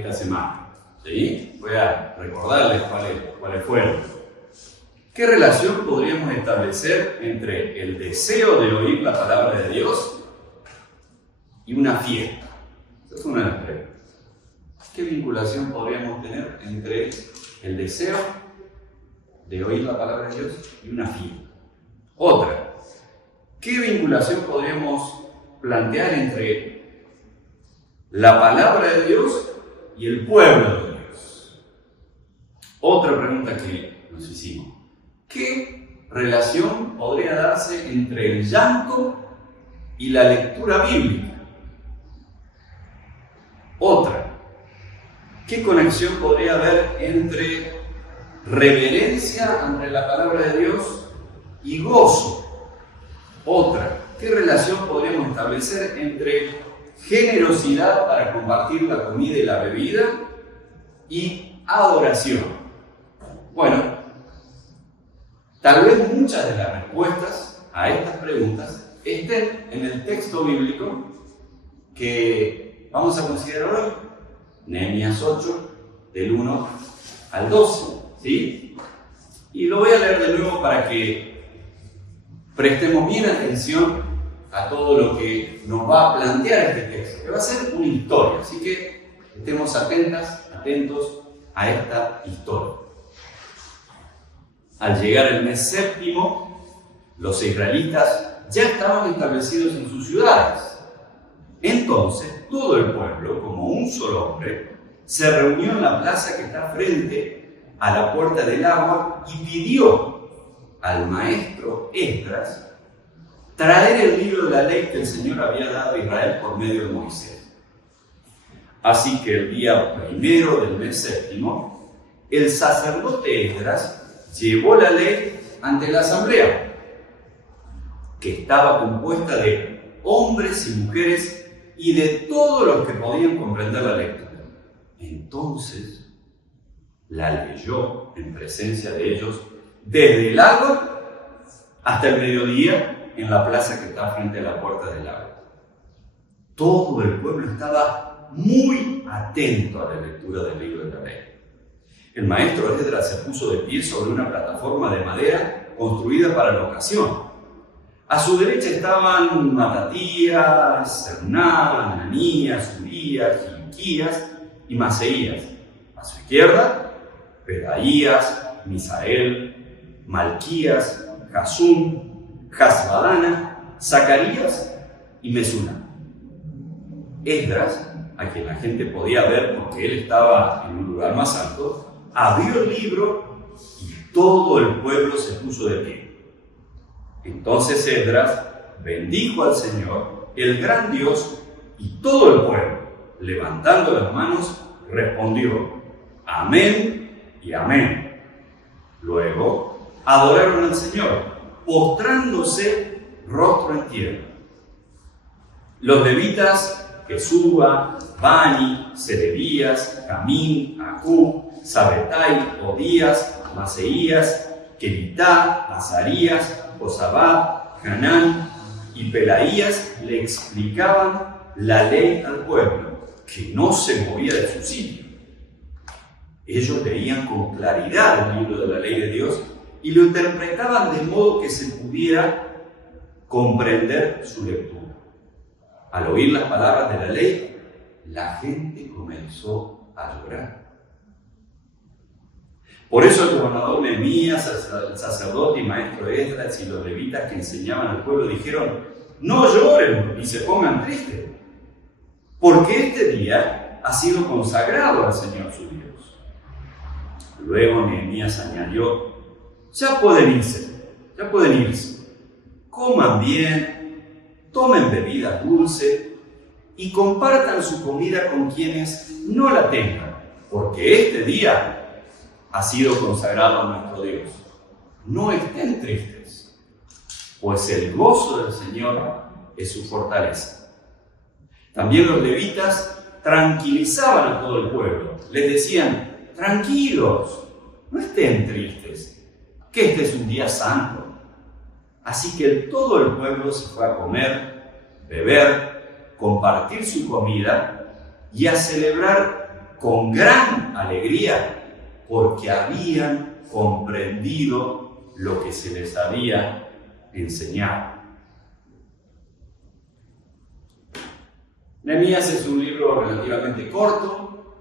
esta semana. ¿Sí? Voy a recordarles cuáles fueron. ¿Qué relación podríamos establecer entre el deseo de oír la palabra de Dios y una fiesta? Esa es una de las preguntas. ¿Qué vinculación podríamos tener entre el deseo de oír la palabra de Dios y una fiesta? Otra. ¿Qué vinculación podríamos plantear entre la palabra de Dios y el pueblo de Dios? Otra pregunta que nos hicimos. ¿Qué relación podría darse entre el llanto y la lectura bíblica? Otra. ¿Qué conexión podría haber entre reverencia ante la palabra de Dios y gozo? Otra. ¿Qué relación podríamos establecer entre generosidad para compartir la comida y la bebida y adoración? Bueno, tal vez muchas de las respuestas a estas preguntas estén en el texto bíblico que vamos a considerar hoy, Nehemías 8, del 1 al 12, ¿sí? Y lo voy a leer de nuevo para que prestemos bien atención a todo lo que nos va a plantear este texto, que va a ser una historia, así que estemos atentos a esta historia. Al llegar el mes séptimo, los israelitas ya estaban establecidos en sus ciudades. Entonces, todo el pueblo, como un solo hombre, se reunió en la plaza que está frente a la puerta del agua y pidió al maestro Esdras traer el libro de la ley que el Señor había dado a Israel por medio de Moisés. Así que el día primero del mes séptimo, el sacerdote Esdras llevó la ley ante la asamblea, que estaba compuesta de hombres y mujeres y de todos los que podían comprender la lectura. Entonces la leyó en presencia de ellos desde el alba hasta el mediodía en la plaza que está frente a la puerta del agua. Todo el pueblo estaba muy atento a la lectura del libro de la ley. El maestro Esdras se puso de pie sobre una plataforma de madera construida para la ocasión. A su derecha estaban Matatías, Serná, Ananías, Urías, Hilquías y Maseías. A su izquierda, Pedaías, Misael, Malquías, Jasún, Jasbadana, Zacarías y Mesuná. Esdras, a quien la gente podía ver porque él estaba en un lugar más alto, abrió el libro y todo el pueblo se puso de pie. Entonces Esdras bendijo al Señor, el gran Dios, y todo el pueblo, levantando las manos, respondió: Amén y Amén. Luego adoraron al Señor, postrándose rostro en tierra. Los levitas, Jesuba, Bani, Serebías, Jamín, Acub, Sabetai, Odías, Maseías, Kelitá, Azarías, Josabad, Hanán y Pelaías le explicaban la ley al pueblo, que no se movía de su sitio. Ellos leían con claridad el libro de la ley de Dios y lo interpretaban de modo que se pudiera comprender su lectura. Al oír las palabras de la ley, la gente comenzó a llorar. Por eso el gobernador Nehemías, el sacerdote y maestro Esdras y los levitas que enseñaban al pueblo dijeron: no lloren ni se pongan tristes, porque este día ha sido consagrado al Señor su Dios. Luego Nehemías añadió: ya pueden irse, coman bien, tomen bebidas dulces y compartan su comida con quienes no la tengan, porque este día ha sido consagrado a nuestro Dios. No estén tristes, pues el gozo del Señor es su fortaleza. También los levitas tranquilizaban a todo el pueblo. Les decían: tranquilos, no estén tristes, que este es un día santo. Así que todo el pueblo se fue a comer, beber, compartir su comida y a celebrar con gran alegría porque habían comprendido lo que se les había enseñado. Nehemías es un libro relativamente corto.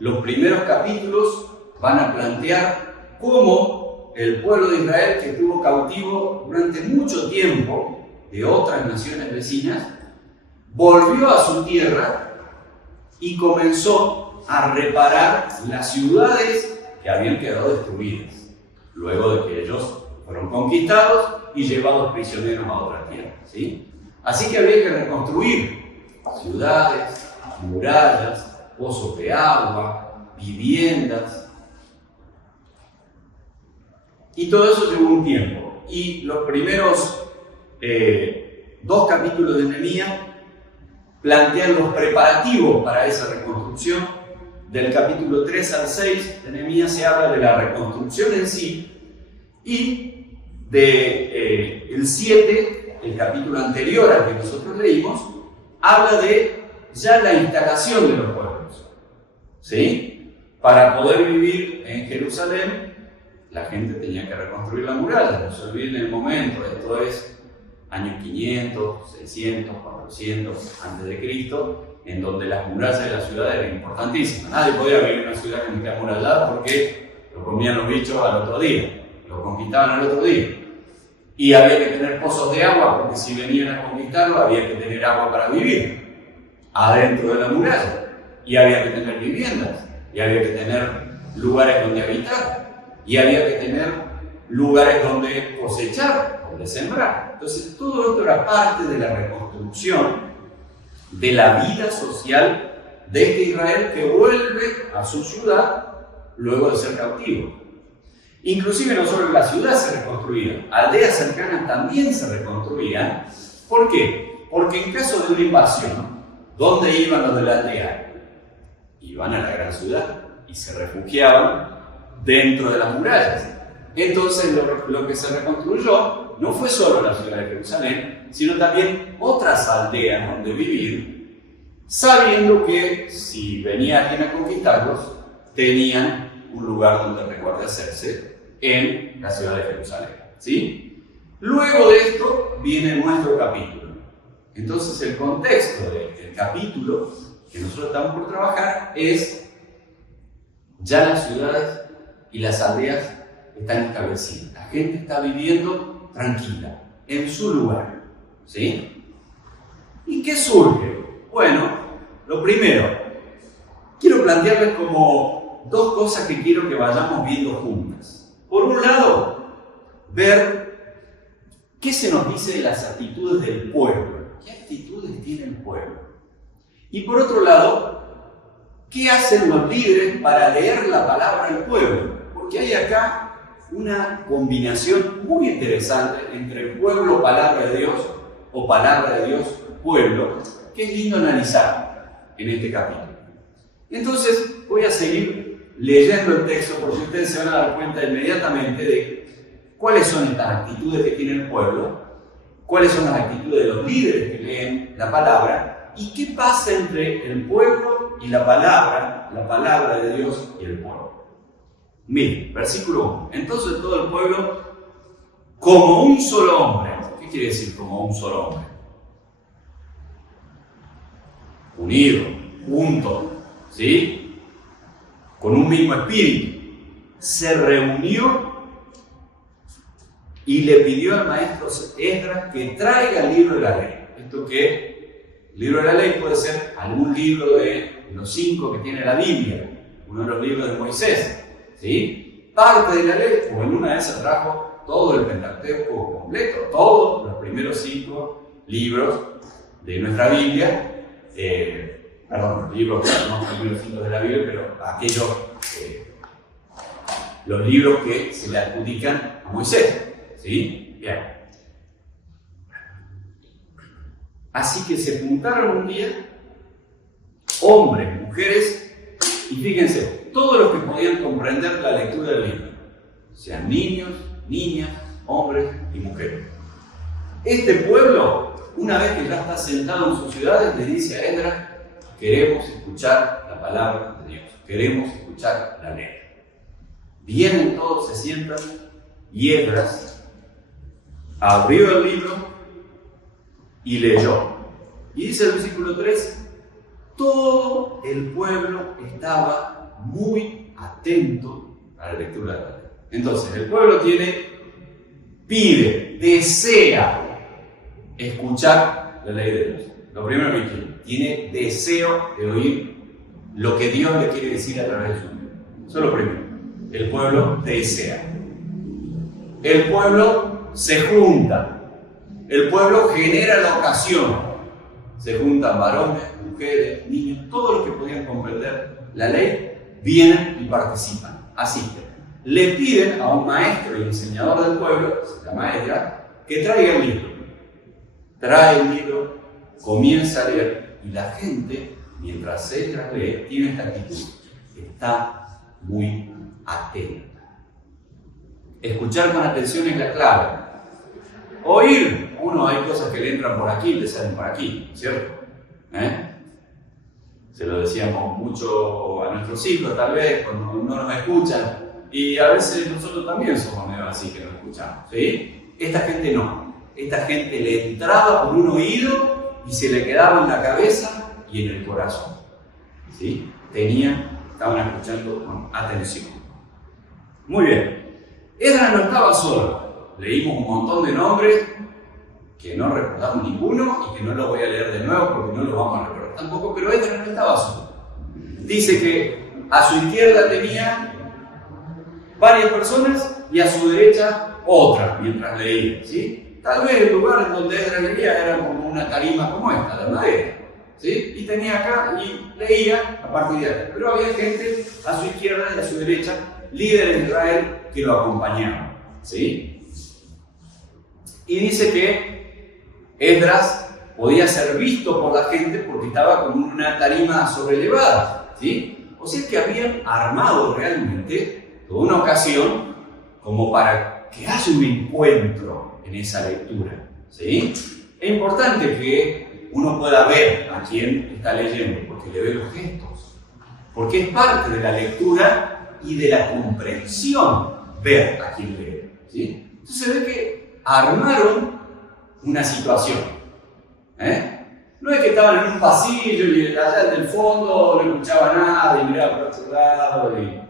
Los primeros capítulos van a plantear cómo el pueblo de Israel, que estuvo cautivo durante mucho tiempo de otras naciones vecinas, volvió a su tierra y comenzó a reparar las ciudades que habían quedado destruidas, luego de que ellos fueron conquistados y llevados prisioneros a otra tierra, ¿sí? Así que había que reconstruir ciudades, murallas, pozos de agua, viviendas. Y todo eso llevó un tiempo. Y los primeros 2 capítulos de Nehemías plantean los preparativos para esa reconstrucción. Del capítulo 3 al 6 de Nehemías se habla de la reconstrucción en sí, y el 7, el capítulo anterior al que nosotros leímos, habla de ya la instalación de los pueblos, ¿sí? Para poder vivir en Jerusalén, la gente tenía que reconstruir la muralla. No se olviden el momento, esto es años 500, 600, 400 antes de Cristo, en donde las murallas de la ciudad eran importantísimas. Nadie podía vivir en una ciudad que no esté amurallada porque lo comían los bichos al otro día, lo conquistaban al otro día. Y había que tener pozos de agua, porque si venían a conquistarlo había que tener agua para vivir adentro de la muralla. Y había que tener viviendas, y había que tener lugares donde habitar, y había que tener lugares donde cosechar, donde sembrar. Entonces todo esto era parte de la reconstrucción de la vida social de este Israel que vuelve a su ciudad luego de ser cautivo. Inclusive no solo la ciudad se reconstruía, aldeas cercanas también se reconstruían. ¿Por qué? Porque en caso de una invasión, ¿dónde iban los de la aldea? Iban a la gran ciudad y se refugiaban dentro de las murallas. Entonces lo que se reconstruyó no fue solo la ciudad de Jerusalén, sino también otras aldeas donde vivir, sabiendo que si venía alguien a conquistarlos, tenían un lugar donde resguardarse en la ciudad de Jerusalén, ¿sí? Luego de esto viene nuestro capítulo. Entonces el contexto del capítulo que nosotros estamos por trabajar es: ya las ciudades y las aldeas están establecidas, la gente está viviendo tranquila, en su lugar, ¿sí? ¿Y qué surge? Bueno, lo primero, quiero plantearles como 2 cosas que quiero que vayamos viendo juntas. Por un lado, ver qué se nos dice de las actitudes del pueblo, qué actitudes tiene el pueblo. Y por otro lado, qué hacen los líderes para leer la palabra del pueblo, porque hay acá una combinación muy interesante entre el pueblo, palabra de Dios, o palabra de Dios, pueblo, que es lindo analizar en este capítulo. Entonces voy a seguir leyendo el texto, porque ustedes se van a dar cuenta inmediatamente de cuáles son estas actitudes que tiene el pueblo, cuáles son las actitudes de los líderes que leen la palabra, y qué pasa entre el pueblo y la palabra de Dios y el pueblo. Miren, versículo 1. Entonces todo el pueblo, como un solo hombre. ¿Qué quiere decir como un solo hombre? Unido, junto, ¿sí? Con un mismo espíritu. Se reunió y le pidió al maestro Esdras que traiga el libro de la ley. Esto que el libro de la ley puede ser algún libro de los 5 que tiene la Biblia, uno de los libros de Moisés, ¿sí? Parte de la ley, o en una de esas trajo todo el Pentateuco completo, todos los primeros 5 libros de nuestra Biblia, los libros, no los primeros 5 de la Biblia, pero aquellos, los libros que se le adjudican a Moisés, ¿sí? Bien. Así que se juntaron un día hombres, mujeres, y fíjense, todos los que podían comprender la lectura del libro, sean niños, niñas, hombres y mujeres. Este pueblo, una vez que ya está sentado en sus ciudades, le dice a Esdras: queremos escuchar la palabra de Dios. Queremos escuchar la ley. Vienen todos, se sientan, y Esdras abrió el libro y leyó. Y dice el versículo 3, todo el pueblo estaba muy atento a la lectura de la ley. Entonces, el pueblo pide, desea escuchar la ley de Dios. Lo primero que tiene deseo de oír lo que Dios le quiere decir a través de su libro. Eso es lo primero. El pueblo desea. El pueblo se junta. El pueblo genera la ocasión. Se juntan varones, mujeres, niños, todos los que podían comprender la ley, vienen y participan, asisten. Le piden a un maestro y enseñador del pueblo, se llama Esdras, que traiga el libro. Trae el libro, comienza a leer, y la gente, mientras Esdras lee, tiene esta actitud. Está muy atenta. Escuchar con atención es la clave. Oír, hay cosas que le entran por aquí y le salen por aquí, ¿cierto? Se lo decíamos mucho a nuestros hijos, tal vez, cuando no nos escuchan. Y a veces nosotros también somos medio así que no escuchamos, ¿sí? Esta gente no. Esta gente le entraba por un oído y se le quedaba en la cabeza y en el corazón, ¿sí? Estaban escuchando con atención. Muy bien. Esdras no estaba solo. Leímos un montón de nombres que no recordamos ninguno y que no lo voy a leer de nuevo porque no lo vamos a recordar tampoco, pero Esdras no estaba solo. Dice que a su izquierda tenía varias personas y a su derecha otra mientras leía, ¿sí? Tal vez el lugar en donde Esdras leía era como una tarima como esta, de madera, ¿sí? Y tenía acá y leía a partir de acá. Pero había gente a su izquierda y a su derecha, líderes de Israel que lo acompañaban, ¿sí? Y dice que Esdras podía ser visto por la gente porque estaba con una tarima sobrelevada, ¿sí? O sea que habían armado realmente toda una ocasión como para que haya un encuentro en esa lectura, ¿sí? Es importante que uno pueda ver a quién está leyendo porque le ve los gestos, porque es parte de la lectura y de la comprensión ver a quién lee, ¿sí? Entonces se ve que armaron una situación. No es que estaban en un pasillo y allá en el fondo no escuchaba nada y miraba por otro lado y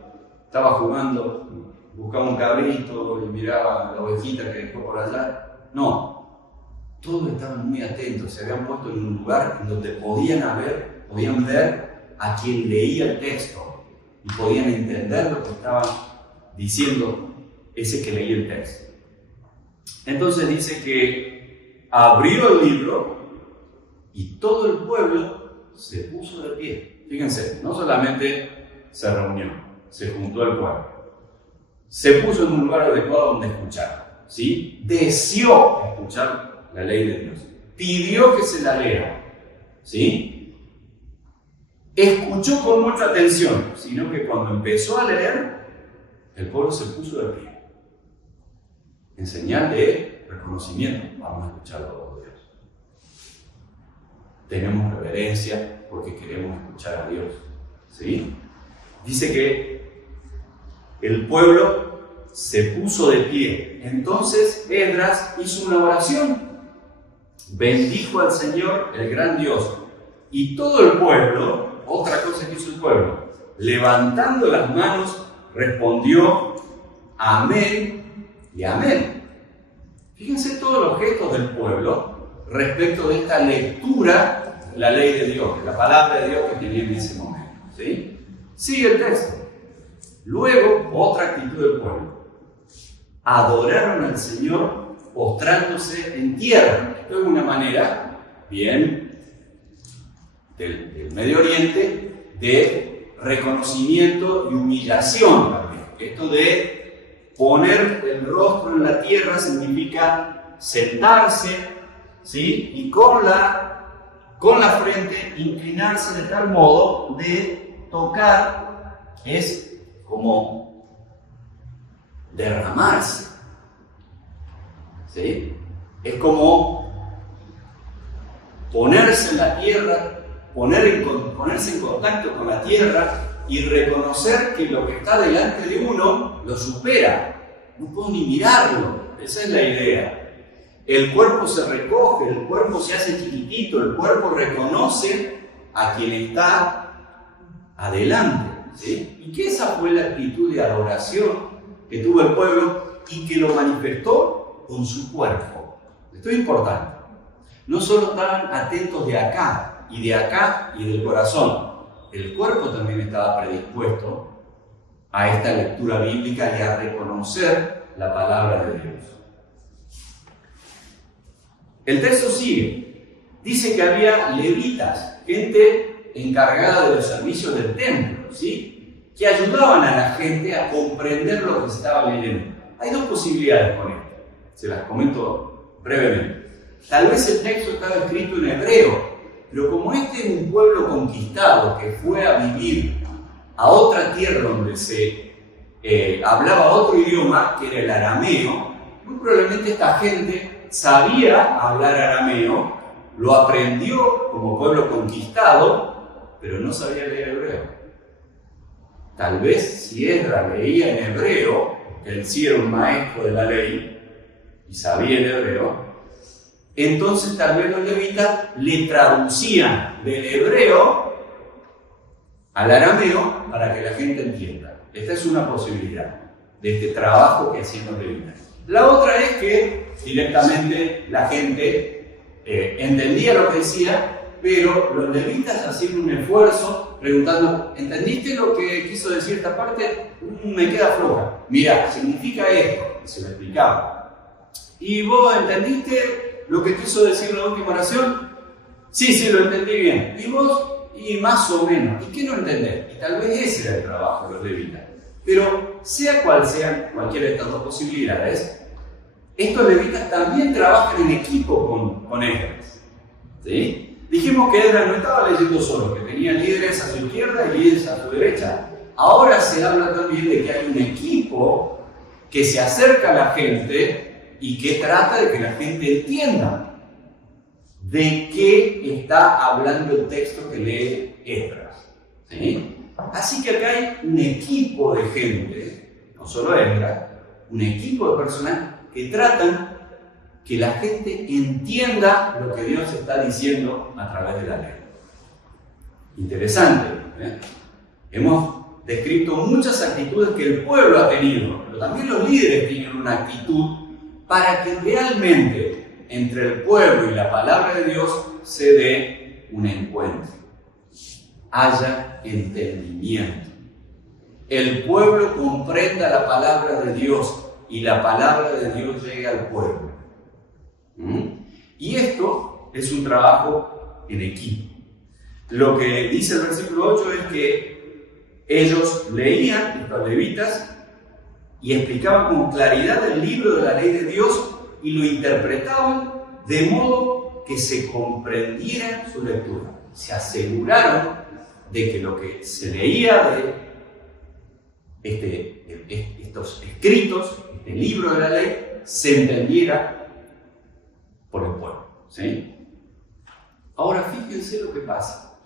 estaba jugando, buscaba un cabrito y miraba la ovejita que dejó por allá. No, todos estaban muy atentos, se habían puesto en un lugar en donde podían ver a quien leía el texto y podían entender lo que estaba diciendo ese que leía el texto. Entonces dice que abrió el libro y todo el pueblo se puso de pie. Fíjense, no solamente se reunió, se juntó el pueblo. Se puso en un lugar adecuado donde escuchar, ¿sí? Deseó escuchar la ley de Dios. Pidió que se la lea, ¿sí? Escuchó con mucha atención, sino que cuando empezó a leer, el pueblo se puso de pie. En señal de reconocimiento, vamos a escuchar la voz de Dios. Tenemos reverencia porque queremos escuchar a Dios, ¿sí? Dice que el pueblo se puso de pie. Entonces Esdras hizo una oración, bendijo al Señor, el gran Dios, y todo el pueblo, otra cosa que hizo el pueblo, levantando las manos, respondió amén y amén. Fíjense todos los gestos del pueblo respecto de esta lectura de la ley de Dios, de la palabra de Dios que tenía en ese momento, ¿sí? Sigue el texto. Luego, otra actitud del pueblo. Adoraron al Señor postrándose en tierra. Esto es una manera, bien, del Medio Oriente, de reconocimiento y humillación también. Esto de poner el rostro en la tierra significa sentarse, ¿sí? Y con la frente inclinarse de tal modo de tocar, es como derramarse, ¿sí? Es como ponerse en la tierra, ponerse en contacto con la tierra y reconocer que lo que está delante de uno lo supera. No puedo ni mirarlo. Esa es la idea. El cuerpo se recoge, el cuerpo se hace chiquitito, el cuerpo reconoce a quien está adelante. ¿Sí? Y que esa fue la actitud de adoración que tuvo el pueblo y que lo manifestó con su cuerpo. Esto es importante. No solo estaban atentos de acá y del corazón. El cuerpo también estaba predispuesto a esta lectura bíblica y a reconocer la palabra de Dios. El texto sigue. Dice que había levitas, gente encargada de los servicios del templo, ¿sí? Que ayudaban a la gente a comprender lo que se estaba leyendo. Hay dos posibilidades con esto. Se las comento brevemente. Tal vez el texto estaba escrito en hebreo, pero como este es un pueblo conquistado que fue a vivir a otra tierra donde se hablaba otro idioma, que era el arameo, muy probablemente esta gente sabía hablar arameo, lo aprendió como pueblo conquistado, pero no sabía leer hebreo. Tal vez si Esdras leía en hebreo, que él sí era un maestro de la ley y sabía el hebreo, entonces tal vez los levitas le traducían del hebreo al arameo para que la gente entienda. Esta es una posibilidad de este trabajo que hacían los levitas. La otra es que directamente la gente entendía lo que decía, pero los levitas hacían un esfuerzo preguntando: ¿entendiste lo que quiso decir esta parte? Me queda floja. Mira, significa esto. Y se lo explicaba. ¿Y vos entendiste lo que quiso decir la última oración? Sí, lo entendí bien. ¿Y vos? Y más o menos. ¿Y qué no entendés? Y tal vez ese era el trabajo de los levitas. Pero sea cual sea cualquiera de estas dos posibilidades, estos levitas también trabajan en equipo con Esdras. ¿Sí? Dijimos que Esdras no estaba leyendo solo, que tenía líderes a su izquierda y líderes a su derecha. Ahora se habla también de que hay un equipo que se acerca a la gente y que trata de que la gente entienda de qué está hablando el texto que lee Esdras. ¿Sí? Así que acá hay un equipo de gente, no solo Esdras, un equipo de personas que tratan que la gente entienda lo que Dios está diciendo a través de la ley. Interesante, ¿eh? Hemos descrito muchas actitudes que el pueblo ha tenido, pero también los líderes tienen una actitud para que realmente entre el pueblo y la palabra de Dios se dé un encuentro, haya entendimiento. El pueblo comprenda la palabra de Dios y la palabra de Dios llegue al pueblo. Y esto es un trabajo en equipo. Lo que dice el versículo 8 es que ellos leían, estos levitas, y explicaban con claridad el libro de la ley de Dios y lo interpretaban de modo que se comprendiera su lectura. Se aseguraron de que lo que se leía de estos escritos, este libro de la ley, se entendiera por el pueblo. ¿Sí? Ahora fíjense lo que pasa.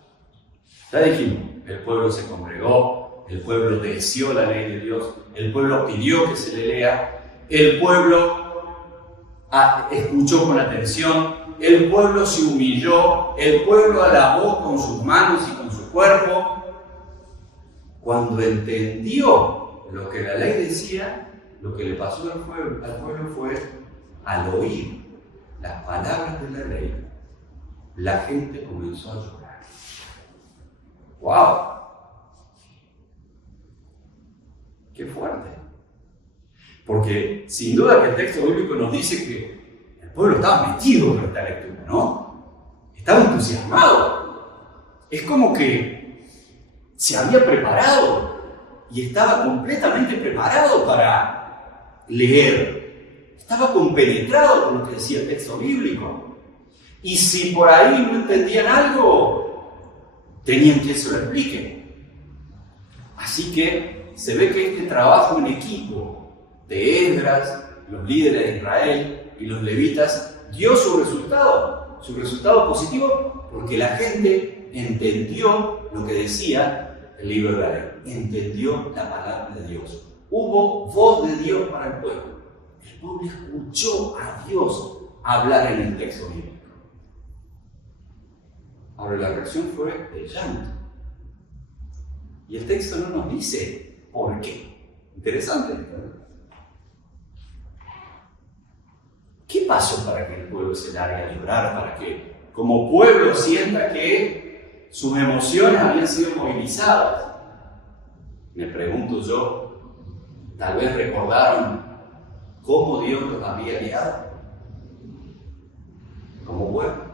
Ya dijimos, el pueblo se congregó, el pueblo deseó la ley de Dios, el pueblo pidió que se le lea, el pueblo escuchó con atención, el pueblo se humilló, el pueblo alabó con sus manos y con su cuerpo. Cuando entendió lo que la ley decía, lo que le pasó al pueblo fue, al oír las palabras de la ley, la gente comenzó a llorar. ¡Wow! ¡Qué fuerte! Porque sin duda que el texto bíblico nos dice que el pueblo estaba metido por esta lectura, ¿no? Estaba entusiasmado. Es como que se había preparado y estaba completamente preparado para leer. Estaba compenetrado con lo que decía el texto bíblico. Y si por ahí no entendían algo, tenían que se lo explique. Así que se ve que este trabajo en equipo de Esdras, los líderes de Israel y los levitas dio su resultado positivo, porque la gente entendió lo que decía el libro de la ley, entendió la palabra de Dios. Hubo voz de Dios para el pueblo. El pueblo escuchó a Dios hablar en el texto bíblico. Ahora la reacción fue el llanto. Y el texto no nos dice por qué. Interesante, ¿no? ¿Qué pasó para que el pueblo se largue a llorar? Para que como pueblo sienta que sus emociones habían sido movilizadas. Me pregunto yo, tal vez recordaron cómo Dios los había guiado como pueblo.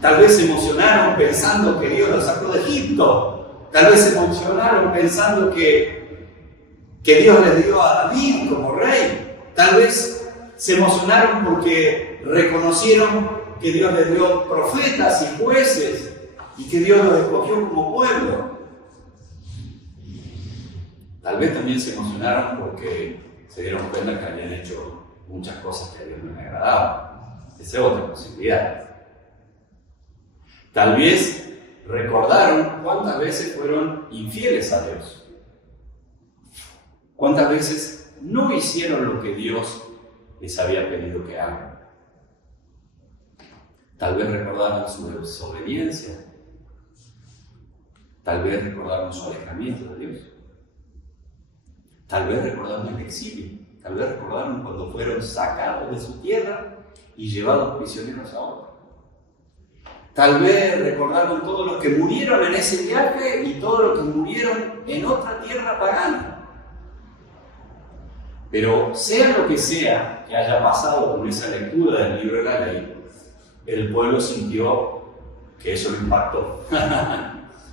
Tal vez se emocionaron pensando que Dios los sacó de Egipto. Tal vez se emocionaron pensando que Dios les dio a David como rey. Tal vez se emocionaron porque reconocieron que Dios les dio profetas y jueces y que Dios los escogió como pueblo. Tal vez también se emocionaron porque se dieron cuenta que habían hecho muchas cosas que a Dios no le agradaban. Esa es otra posibilidad. Tal vez recordaron cuántas veces fueron infieles a Dios. Cuántas veces no hicieron lo que Dios les había pedido que hagan. Tal vez recordaron su desobediencia. Tal vez recordaron su alejamiento de Dios. Tal vez recordaron el exilio. Tal vez recordaron cuando fueron sacados de su tierra y llevados prisioneros a otra. Tal vez recordaron todos los que murieron en ese viaje y todos los que murieron en otra tierra pagana. Pero sea lo que sea que haya pasado con esa lectura del libro de la ley, el pueblo sintió que eso lo impactó,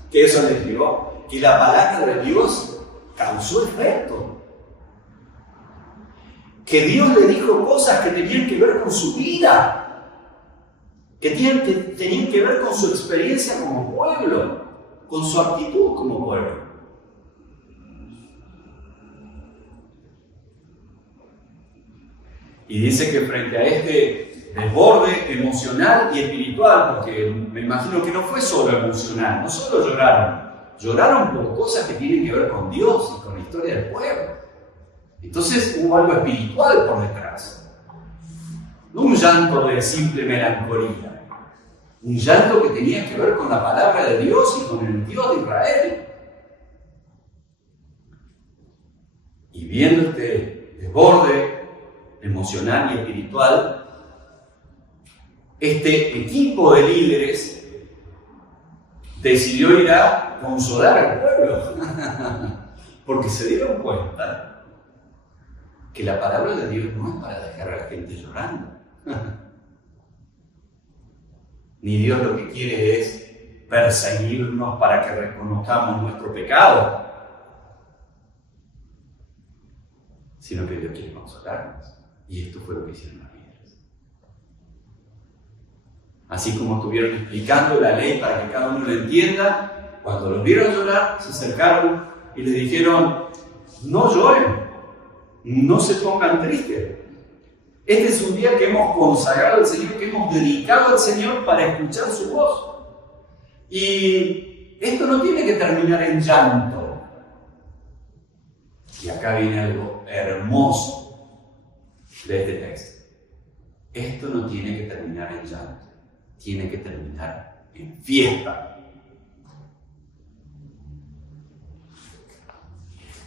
que eso les dio, que la palabra de Dios causó efecto. Que Dios le dijo cosas que tenían que ver con su vida, que tenían que ver con su experiencia como pueblo, con su actitud como pueblo. Y dice que frente a este desborde emocional y espiritual, porque me imagino que no fue solo emocional, no solo lloraron por cosas que tienen que ver con Dios y con la historia del pueblo. Entonces hubo algo espiritual por detrás. No un llanto de simple melancolía. Un llanto que tenía que ver con la palabra de Dios y con el Dios de Israel. Y viendo este desborde emocional y espiritual, este equipo de líderes decidió ir a consolar al pueblo. Porque se dieron cuenta que la palabra de Dios no es para dejar a la gente llorando. Ni Dios lo que quiere es perseguirnos para que reconozcamos nuestro pecado, sino que Dios quiere consolarnos. Y esto fue lo que hicieron las líderes. Así como estuvieron explicando la ley para que cada uno la entienda, cuando los vieron llorar, se acercaron y les dijeron: no lloren, no se pongan tristes. Este es un día que hemos consagrado al Señor, que hemos dedicado al Señor para escuchar su voz. Y esto no tiene que terminar en llanto. Y acá viene algo hermoso de este texto. Esto no tiene que terminar en llanto, tiene que terminar en fiesta.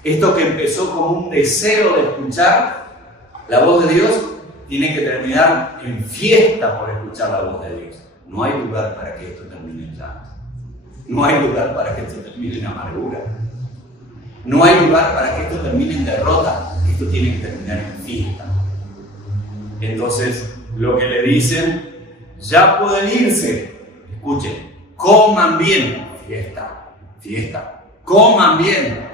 Esto que empezó como un deseo de escuchar la voz de Dios, tiene que terminar en fiesta por escuchar la voz de Dios. No hay lugar para que esto termine en llanto. No hay lugar para que esto termine en amargura. No hay lugar para que esto termine en derrota. Esto tiene que terminar en fiesta. Entonces, lo que le dicen: ya pueden irse. Escuchen, coman bien. Fiesta, fiesta. Coman bien.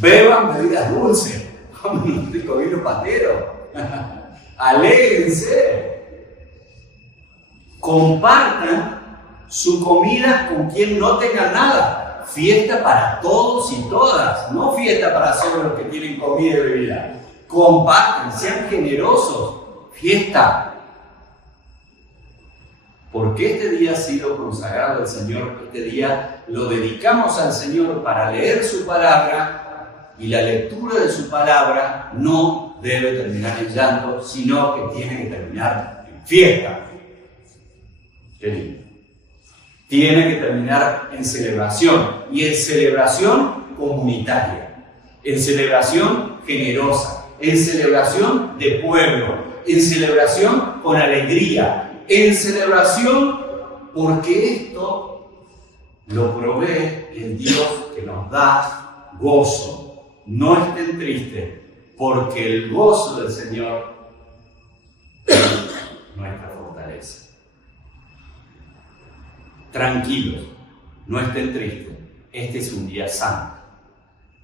Beban bebidas dulces. Coman un rico vino patero. Alégrense. Compartan su comida con quien no tenga nada. Fiesta para todos y todas. No fiesta para solo los que tienen comida y bebida. Compartan, sean generosos. Fiesta. Porque este día ha sido consagrado al Señor, este día lo dedicamos al Señor para leer su palabra, y la lectura de su palabra no debe terminar en llanto, sino que tiene que terminar en fiesta. Qué lindo. Tiene que terminar en celebración, y en celebración comunitaria, en celebración generosa, en celebración de pueblo, en celebración con alegría, en celebración porque esto lo provee el Dios que nos da gozo. No estén tristes, porque el gozo del Señor es nuestra fortaleza. Tranquilos, no estén tristes, este es un día santo.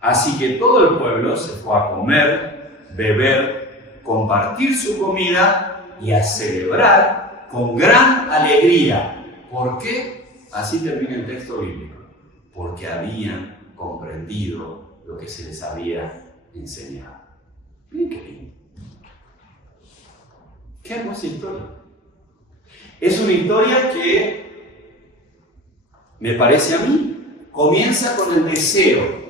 Así que todo el pueblo se fue a comer, beber, compartir su comida y a celebrar con gran alegría. ¿Por qué? Así termina el texto bíblico. Porque habían comprendido lo que se les había enseñado. Miren qué lindo. Qué hermosa historia. Es una historia que, me parece a mí, comienza con el deseo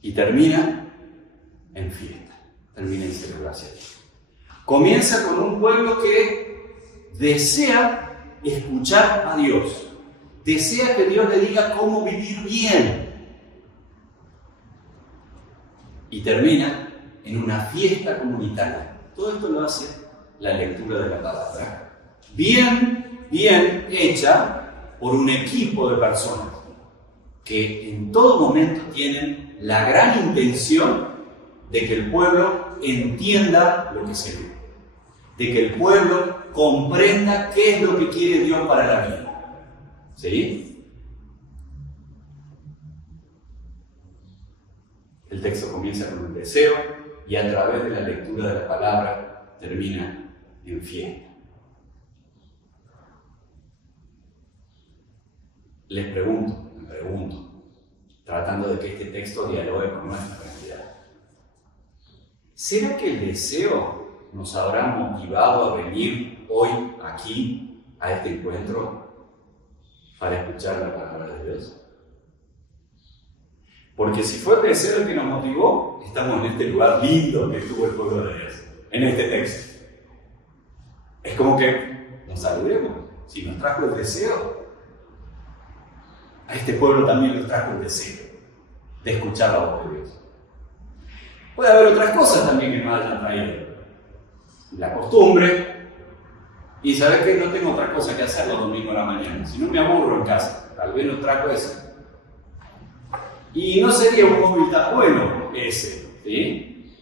y termina en fiesta, termina en celebración. Comienza con un pueblo que desea escuchar a Dios, desea que Dios le diga cómo vivir bien, y termina en una fiesta comunitaria. Todo esto lo hace la lectura de la palabra, bien hecha por un equipo de personas que en todo momento tienen la gran intención de que el pueblo entienda lo que se ve, de que el pueblo comprenda qué es lo que quiere Dios para la vida. ¿Sí? El texto comienza con un deseo y a través de la lectura de la palabra termina en fiesta. Me pregunto, tratando de que este texto dialogue con nuestra realidad. ¿Será que el deseo nos habrá motivado a venir hoy aquí, a este encuentro, para escuchar la palabra de Dios? Porque si fue el deseo el que nos motivó, estamos en este lugar lindo que estuvo el pueblo de Dios, en este texto. Es como que nos saludemos. Si nos trajo el deseo, a este pueblo también nos trajo el deseo de escuchar la voz de Dios. Puede haber otras cosas también que nos hayan traído. La costumbre, y saber que no tengo otra cosa que hacer los domingos a la mañana, si no me aburro en casa, tal vez nos trajo eso. Y no sería un móvil tan bueno ese, ¿sí?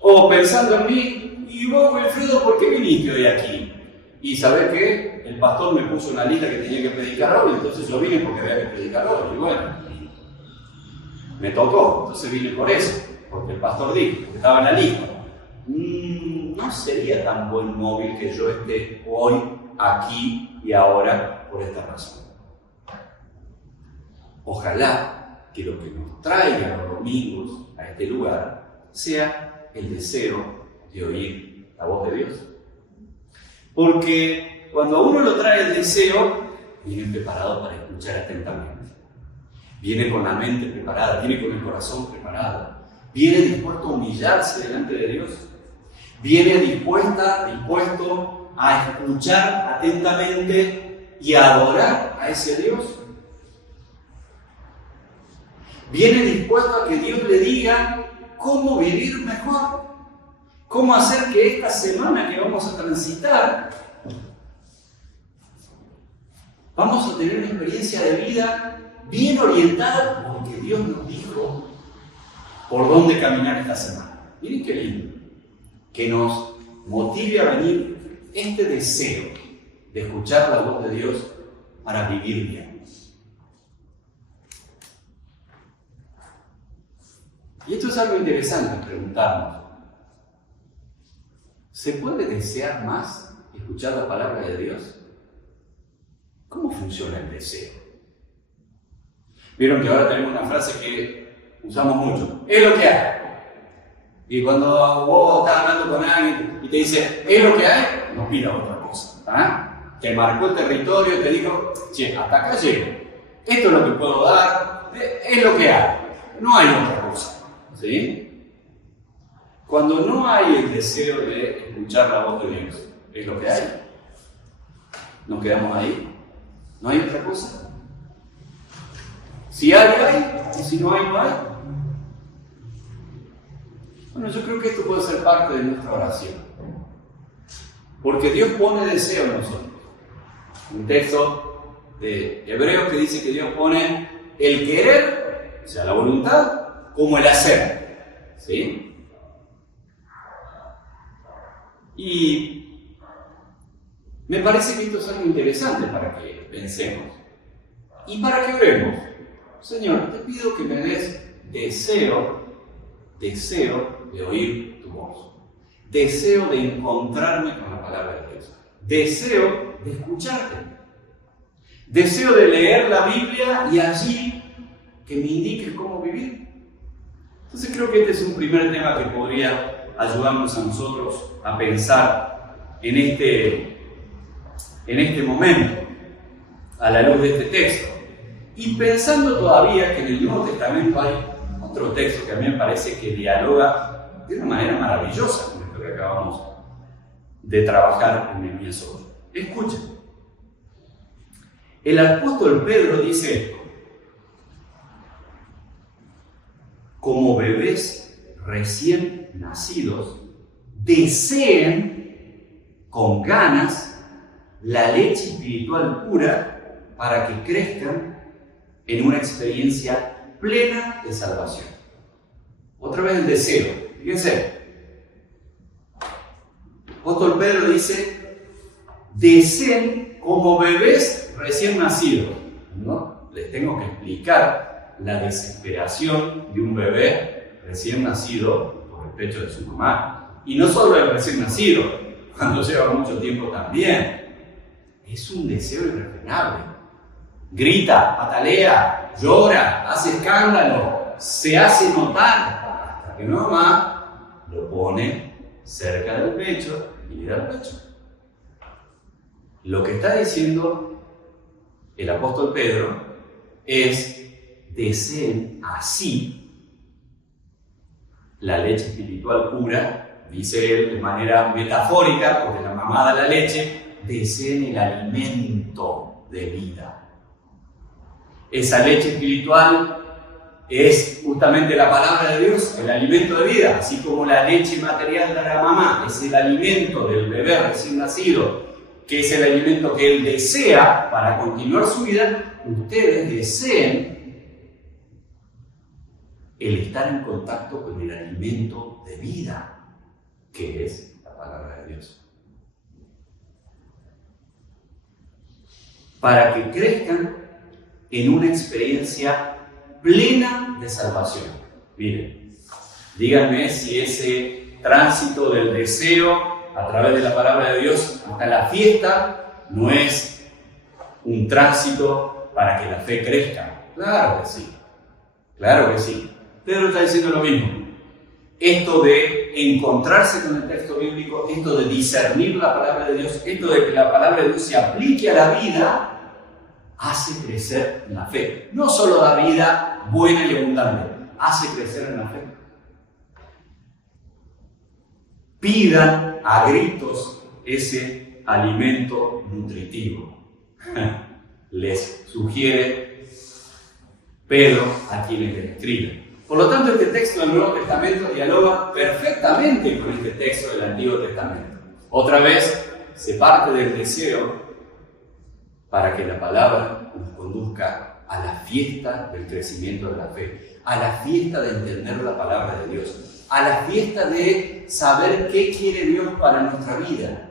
O pensando en mí, y vos, Wilfredo, ¿por qué viniste hoy aquí? Y saber que el pastor me puso una lista que tenía que predicar hoy, entonces yo vine porque había que predicar hoy, y bueno, me tocó, entonces vine por eso, porque el pastor dijo que estaba en la lista. No sería tan buen móvil que yo esté hoy, aquí y ahora por esta razón. Ojalá que lo que nos traiga los domingos a este lugar sea el deseo de oír la voz de Dios. Porque cuando a uno lo trae el deseo, viene preparado para escuchar atentamente. Viene con la mente preparada, viene con el corazón preparado. Viene dispuesto a humillarse delante de Dios. Viene dispuesto a escuchar atentamente y a adorar a ese Dios. Viene dispuesto a que Dios le diga cómo vivir mejor, cómo hacer que esta semana que vamos a transitar, vamos a tener una experiencia de vida bien orientada porque Dios nos dijo por dónde caminar esta semana. Miren qué lindo, que nos motive a venir este deseo de escuchar la voz de Dios para vivir bien. Y esto es algo interesante, preguntarnos. ¿Se puede desear más escuchar la palabra de Dios? ¿Cómo funciona el deseo? Vieron que ahora tenemos una frase que usamos mucho. Es lo que hay. Y cuando vos estás hablando con alguien y te dice, es lo que hay, no pida otra cosa. que marcó el territorio, que dijo, che, hasta acá llego, esto es lo que puedo dar, es lo que hay, no hay otra cosa, ¿sí? Cuando no hay el deseo de escuchar la voz de Dios, es lo que hay. Nos quedamos ahí, no hay otra cosa. Si hay, y si no hay, no hay. Bueno, yo creo que esto puede ser parte de nuestra oración. Porque Dios pone deseo en nosotros. Un texto de Hebreos que dice que Dios pone el querer, o sea, la voluntad, como el hacer. ¿Sí? Y me parece que esto es algo interesante para que pensemos. Y para que oremos. Señor, te pido que me des deseo de oír tu voz. Deseo de encontrarme con la palabra de Dios. Deseo de escucharte. Deseo de leer la Biblia y allí que me indiques cómo vivir. Entonces creo que este es un primer tema que podría ayudarnos a nosotros a pensar en este momento, a la luz de este texto. Y pensando todavía que en el Nuevo Testamento hay otro texto que a mí me parece que dialoga de una manera maravillosa con esto que acabamos de trabajar en el miércoles. Escuchen. El apóstol Pedro dice esto: como bebés recién nacidos, deseen con ganas la leche espiritual pura para que crezcan en una experiencia plena de salvación. Otra vez el deseo. Fíjense. El apóstol Pedro dice: deseen como bebés recién nacidos. ¿No? Les tengo que explicar la desesperación de un bebé recién nacido por el pecho de su mamá. Y no solo el recién nacido, cuando lleva mucho tiempo también. Es un deseo irrefrenable. Grita, patalea, llora, hace escándalo, se hace notar, hasta que mamá lo pone cerca del pecho y le da el pecho. Lo que está diciendo el apóstol Pedro es: deseen así la leche espiritual pura, dice él de manera metafórica, porque la mamá da la leche, deseen el alimento de vida. Esa leche espiritual es justamente la palabra de Dios, el alimento de vida, así como la leche material de la mamá es el alimento del bebé recién nacido, que es el alimento que él desea para continuar su vida. Ustedes deseen el estar en contacto con el alimento de vida, que es la palabra de Dios. Para que crezcan en una experiencia plena de salvación. Miren, díganme si ese tránsito del deseo a través de la palabra de Dios hasta la fiesta no es un tránsito para que la fe crezca. Claro que sí, claro que sí. Pedro está diciendo lo mismo. Esto de encontrarse con el texto bíblico, esto de discernir la palabra de Dios, esto de que la palabra de Dios se aplique a la vida, hace crecer en la fe. No solo da vida buena y abundante, hace crecer en la fe. Pidan a gritos ese alimento nutritivo. Les sugiere Pedro a quienes le escriben. Por lo tanto, este texto del Nuevo Testamento dialoga perfectamente con este texto del Antiguo Testamento. Otra vez, se parte del deseo para que la palabra nos conduzca a la fiesta del crecimiento de la fe, a la fiesta de entender la palabra de Dios, a la fiesta de saber qué quiere Dios para nuestra vida,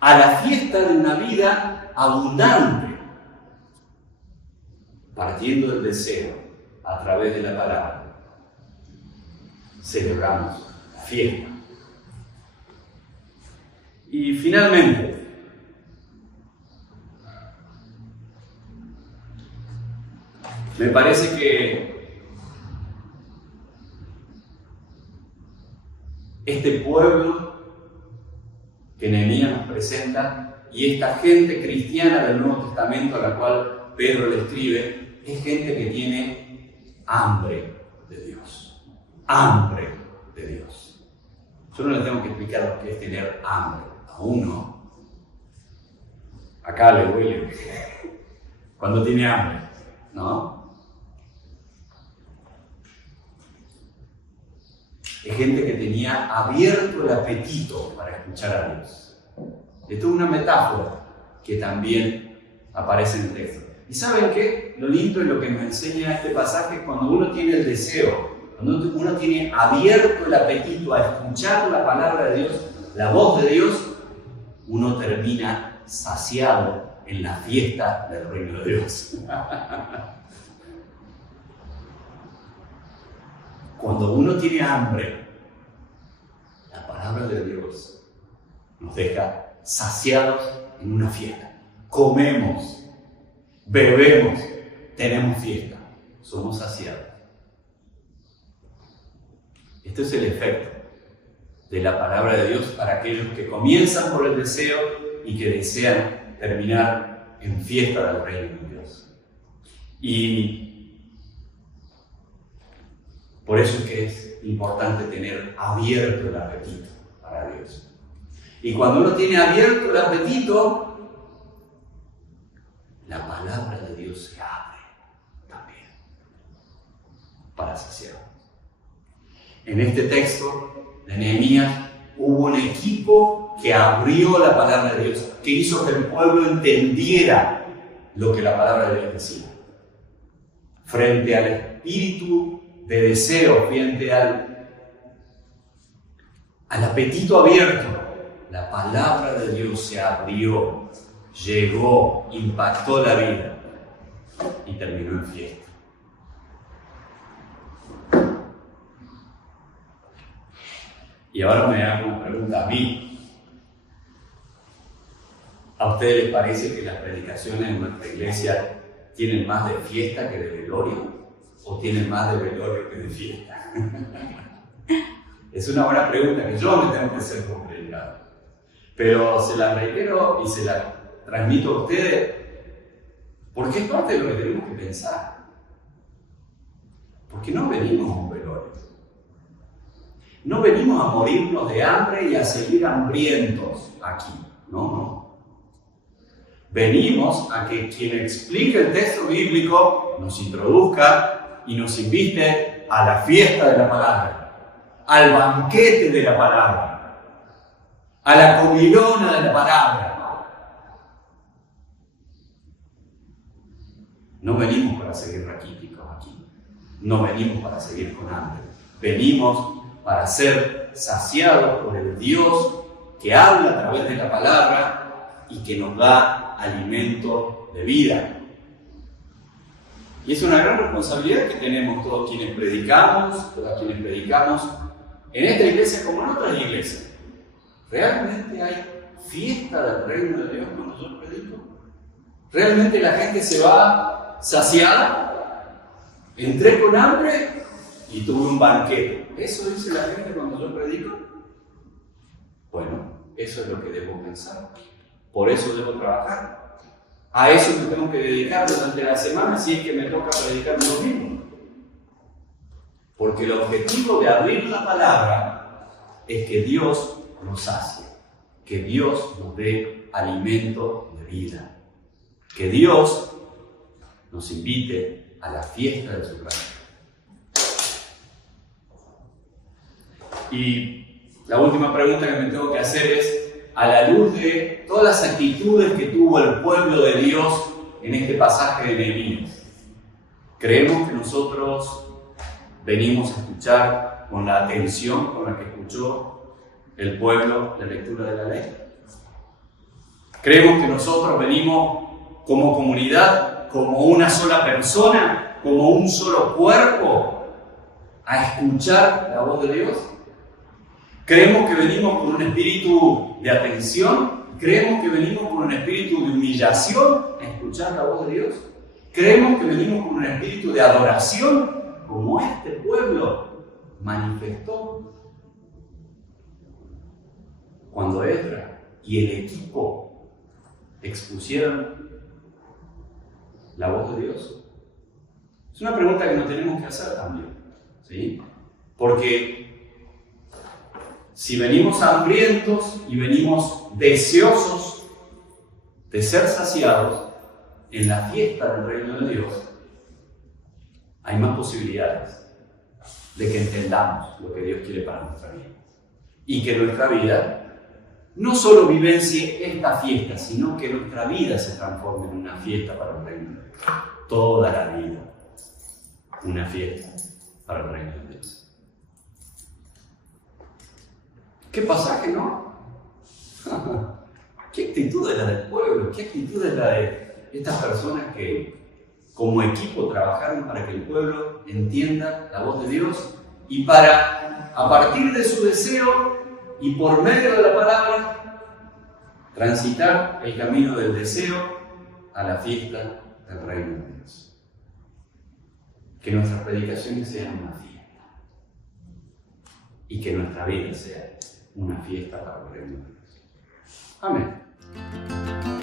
a la fiesta de una vida abundante, partiendo del deseo a través de la palabra. Celebramos la fiesta. Y finalmente, me parece que este pueblo que Nehemías nos presenta y esta gente cristiana del Nuevo Testamento a la cual Pedro le escribe, es gente que tiene hambre de Dios. Hambre de Dios. Yo no les tengo que explicar lo que es tener hambre. A uno, acá le duele cuando tiene hambre, ¿no? Es gente que tenía abierto el apetito para escuchar a Dios. Esto es una metáfora que también aparece en el texto. ¿Y saben qué? Lo lindo y lo que nos enseña este pasaje es cuando uno tiene el deseo, cuando uno tiene abierto el apetito a escuchar la palabra de Dios, la voz de Dios, uno termina saciado en la fiesta del reino de Dios. Cuando uno tiene hambre, la palabra de Dios nos deja saciados en una fiesta. Comemos, bebemos, tenemos fiesta, somos saciados. Este es el efecto de la palabra de Dios para aquellos que comienzan por el deseo y que desean terminar en fiesta del reino de Dios. Y por eso es que es importante tener abierto el apetito para Dios. Y cuando uno tiene abierto el apetito, la palabra de Dios se abre también para saciar. En este texto de Nehemías hubo un equipo que abrió la palabra de Dios, que hizo que el pueblo entendiera lo que la palabra de Dios decía. Frente al espíritu de deseo, frente al apetito abierto, la palabra de Dios se abrió, llegó, impactó la vida y terminó en fiesta. Y ahora me hago una pregunta a mí. ¿A ustedes les parece que las predicaciones en nuestra iglesia tienen más de fiesta que de velorio? ¿O tienen más de velorio que de fiesta? Es una buena pregunta que yo me tengo que hacer como predicador. Pero se la reitero y se la transmito a ustedes porque es parte de lo que tenemos que pensar. Porque no venimos a un velorio. No venimos a morirnos de hambre y a seguir hambrientos aquí. No. Venimos a que quien explique el texto bíblico nos introduzca y nos invite a la fiesta de la palabra, al banquete de la palabra, a la comilona de la palabra. No venimos para seguir raquíticos aquí. No venimos para seguir con hambre. Venimos para ser saciados por el Dios que habla a través de la palabra y que nos da alimento de vida. Y es una gran responsabilidad que tenemos todos quienes predicamos, todas quienes predicamos en esta iglesia como en otras iglesias. ¿Realmente hay fiesta del reino de Dios cuando yo predico? ¿Realmente la gente se va saciada? ¿Entré con hambre y tuve un banquete? ¿Eso dice la gente cuando yo predico? Bueno, eso es lo que debo pensar. Por eso debo trabajar. A eso me tengo que dedicar durante la semana si es que me toca predicar un domingo. Porque el objetivo de abrir la palabra es que Dios nos sacie, que Dios nos dé alimento de vida, que Dios nos invite a la fiesta de su reino. Y la última pregunta que me tengo que hacer es, a la luz de todas las actitudes que tuvo el pueblo de Dios en este pasaje de Nehemías, ¿creemos que nosotros venimos a escuchar con la atención con la que escuchó el pueblo la lectura de la ley? ¿Creemos que nosotros venimos como comunidad, como una sola persona, como un solo cuerpo, a escuchar la voz de Dios? ¿Creemos que venimos con un espíritu de atención? ¿Creemos que venimos con un espíritu de humillación a escuchar la voz de Dios? ¿Creemos que venimos con un espíritu de adoración como este pueblo manifestó cuando Esdras y el equipo expusieron la voz de Dios? Es una pregunta que nos tenemos que hacer también, ¿sí? Porque si venimos hambrientos y venimos deseosos de ser saciados en la fiesta del reino de Dios, hay más posibilidades de que entendamos lo que Dios quiere para nuestra vida. Y que nuestra vida no solo vivencie esta fiesta, sino que nuestra vida se transforme en una fiesta para el reino de Dios. Toda la vida, una fiesta para el reino de Dios. ¿Qué pasaje, no? ¿Qué actitud es la del pueblo? ¿Qué actitud es la de estas personas que como equipo trabajaron para que el pueblo entienda la voz de Dios y para, a partir de su deseo y por medio de la palabra, transitar el camino del deseo a la fiesta del reino de Dios? Que nuestras predicaciones sean una fiesta y que nuestra vida sea una fiesta para el reino de Dios. Amén.